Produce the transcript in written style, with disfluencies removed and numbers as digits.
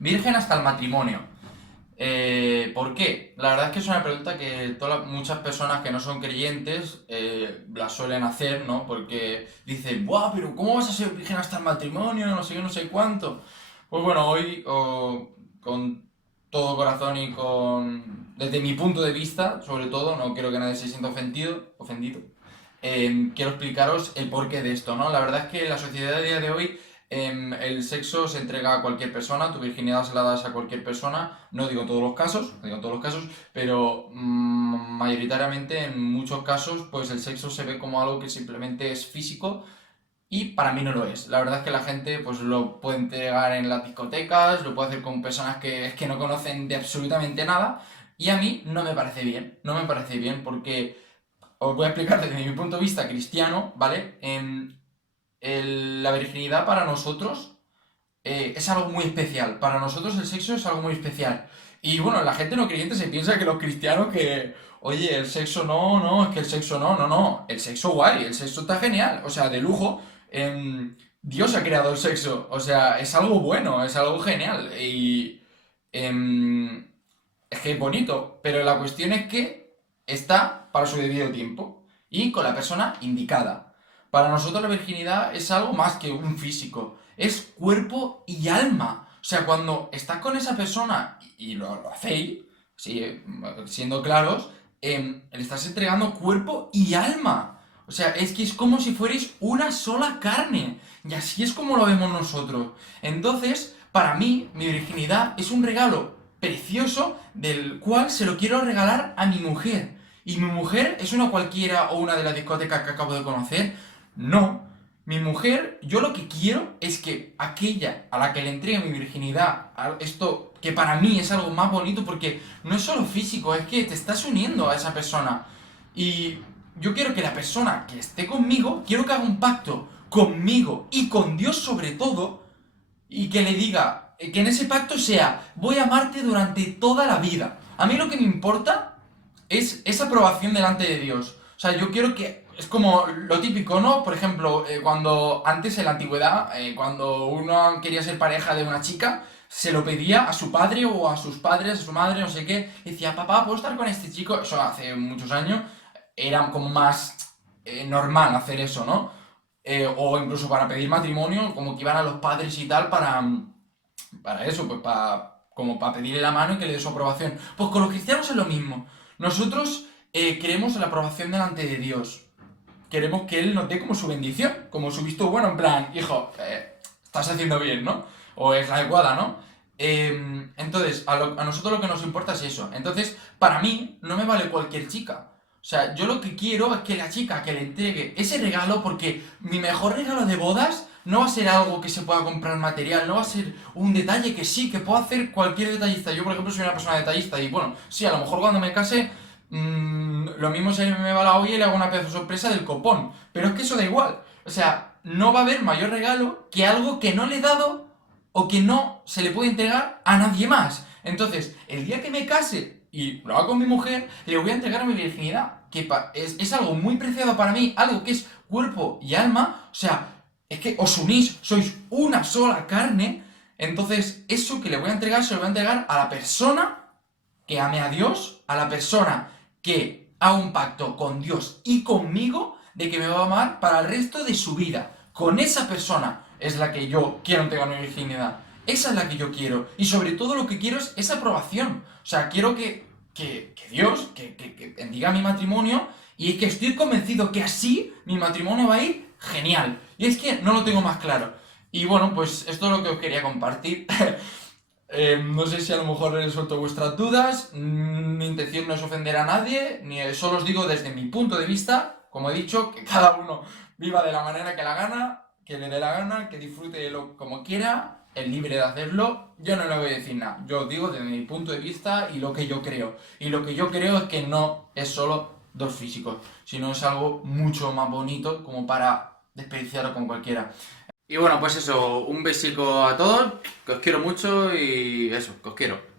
Virgen hasta el matrimonio. ¿Por qué? La verdad es que es una pregunta que muchas personas que no son creyentes la suelen hacer, ¿no? Porque dicen, ¡buah, pero ¿cómo vas a ser virgen hasta el matrimonio? No sé qué, no sé cuánto. Pues bueno, hoy, con todo corazón y desde mi punto de vista, sobre todo, no quiero que nadie se sienta ofendido, quiero explicaros el porqué de esto, ¿no? La verdad es que la sociedad a día de hoy, el sexo se entrega a cualquier persona, tu virginidad se la das a cualquier persona, no digo en todos los casos, no digo en todos los casos, pero mayoritariamente en muchos casos, pues el sexo se ve como algo que simplemente es físico y para mí no lo es. La verdad es que la gente pues lo puede entregar en las discotecas, lo puede hacer con personas que es que no conocen de absolutamente nada y a mí no me parece bien, no me parece bien porque os voy a explicar desde mi punto de vista cristiano, ¿vale? La virginidad para nosotros es algo muy especial. Para nosotros el sexo es algo muy especial. Y bueno, la gente no creyente se piensa que los cristianos que, oye, el sexo no, es que el sexo no. El sexo guay, el sexo está genial, o sea, de lujo. Dios ha creado el sexo, o sea, es algo bueno, es algo genial. Y em, es que es bonito, pero la cuestión es que está para su debido tiempo y con la persona indicada. Para nosotros la virginidad es algo más que un físico, es cuerpo y alma. O sea, cuando estás con esa persona y lo hacéis, sí, siendo claros, le estás entregando cuerpo y alma. O sea, es que es como si fuerais una sola carne. Y así es como lo vemos nosotros. Entonces, para mí, mi virginidad es un regalo precioso del cual se lo quiero regalar a mi mujer. ¿Y mi mujer es una cualquiera o una de las discotecas que acabo de conocer? No. Mi mujer, yo lo que quiero es que aquella a la que le entregue mi virginidad, esto que para mí es algo más bonito porque no es solo físico, es que te estás uniendo a esa persona. Y yo quiero que la persona que esté conmigo, quiero que haga un pacto conmigo y con Dios sobre todo, y que le diga, que en ese pacto sea, voy a amarte durante toda la vida. A mí lo que me importa es esa aprobación delante de Dios. O sea, yo quiero que, es como lo típico, ¿no? Por ejemplo, cuando antes en la antigüedad, cuando uno quería ser pareja de una chica, se lo pedía a su padre o a sus padres, a su madre, no sé qué, y decía, papá, ¿puedo estar con este chico? Eso hace muchos años, era como más normal hacer eso, ¿no? O incluso para pedir matrimonio, como que iban a los padres y tal para eso, pues como para pedirle la mano y que le dé su aprobación. Pues con los cristianos es lo mismo. Nosotros queremos la aprobación delante de Dios. Queremos que Él nos dé como su bendición, como su visto bueno, en plan, hijo, estás haciendo bien, ¿no? O es la adecuada, ¿no? Entonces, a nosotros lo que nos importa es eso. Entonces, para mí, no me vale cualquier chica. O sea, yo lo que quiero es que la chica que le entregue ese regalo, porque mi mejor regalo de bodas no va a ser algo que se pueda comprar material, no va a ser un detalle que sí, que pueda hacer cualquier detallista. Yo, por ejemplo, soy una persona detallista y bueno, sí, a lo mejor cuando me case, lo mismo se me va la olla y le hago una pedazo de sorpresa del copón. Pero es que eso da igual. O sea, no va a haber mayor regalo que algo que no le he dado o que no se le puede entregar a nadie más. Entonces, el día que me case y lo hago con mi mujer, le voy a entregar mi virginidad, que es algo muy preciado para mí, algo que es cuerpo y alma, o sea, es que os unís, sois una sola carne, entonces eso que le voy a entregar se lo voy a entregar a la persona que ame a Dios, a la persona que haga un pacto con Dios y conmigo de que me va a amar para el resto de su vida. Con esa persona es la que yo quiero entregar mi virginidad. Esa es la que yo quiero. Y sobre todo lo que quiero es esa aprobación. O sea, quiero que Dios, que bendiga mi matrimonio y que estoy convencido que así mi matrimonio va a ir genial. Y es que no lo tengo más claro. Y bueno, pues esto es lo que os quería compartir. No sé si a lo mejor he resuelto vuestras dudas. Mi intención no es ofender a nadie, ni solo os digo desde mi punto de vista, como he dicho, que cada uno viva de la manera que la gana, que le dé la gana, que disfrute como quiera, es libre de hacerlo. Yo no le voy a decir nada. Yo os digo desde mi punto de vista y lo que yo creo. Y lo que yo creo es que no es solo dos físicos, sino es algo mucho más bonito como para desperdiciarlo con cualquiera. Y bueno, pues eso, un besico a todos, que os quiero mucho y eso, que os quiero.